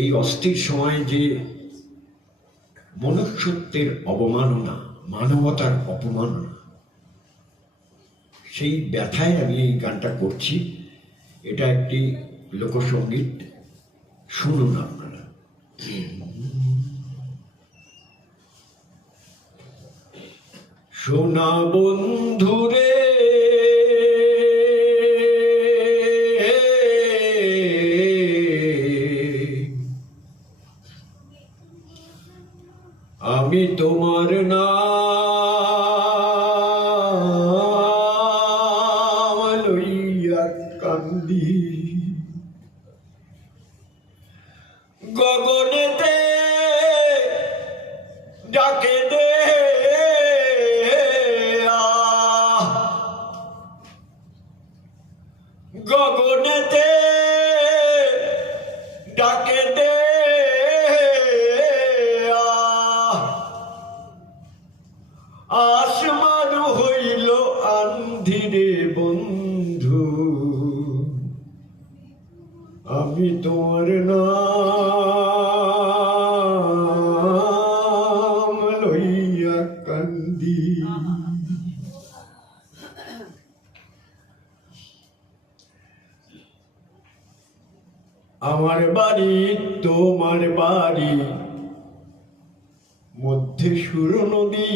এই অস্থির সময়ে যে মনুষ্যত্বের অবমাননা, মানবতার অপমাননা, সেই ব্যথায় আমি এই গানটা করছি। এটা একটি লোকসঙ্গীত, শুনুন আপনারা। সোনা বন্ধুরে আমি তোমার নাম লইয়া কান্দি, গগনেতে ডাকে দে গগনেতে ডাকে দে আসমান হইল আন্ধিরে বন্ধু, আমি তোমার নাম লইয়া কান্দি। আমার বাড়ি তোমার বাড়ি মধ্যে সুর নদী,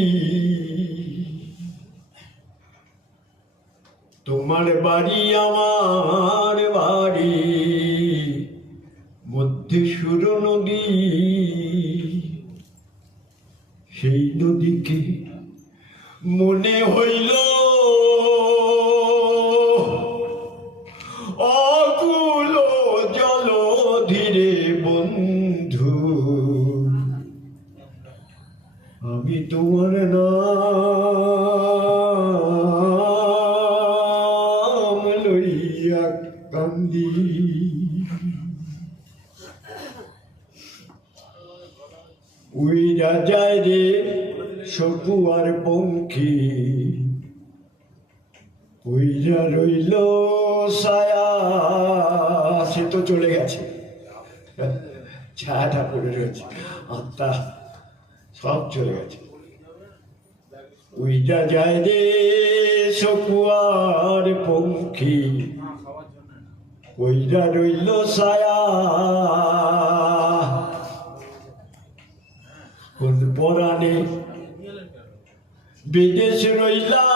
তোমার বাড়ি আমার বাড়ি মধ্যে সুর নদী। সেই নদীকে মনে হইল অকুল জল ধীরে বন্ধু, আমি তোমার নাম লইয়া কান্দি। উইরা যায় রে শকুয়ার পঙ্খী, উইরা রইল ছায়া, সে তো চলে গেছে, ছায়াটা পড়ে রয়েছে, আত্মা সব চলে গেছে। উইরা যায় রে শকুয়ার পঙ্খী, উইরা রইল ছায়া, কোন পরাণে বিদেশ রইলা,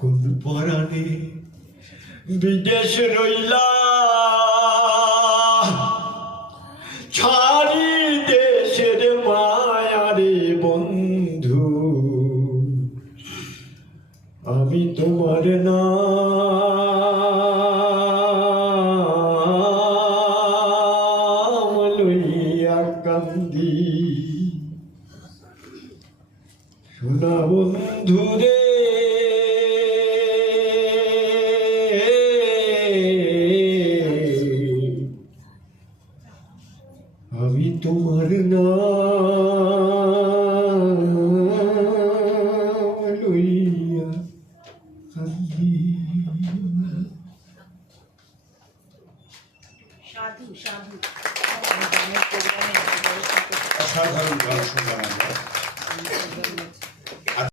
কোন পরাণে বিদেশ রইলা, ছাড়ি দেশের মায়ারে বন্ধু, আমি তোমার নাম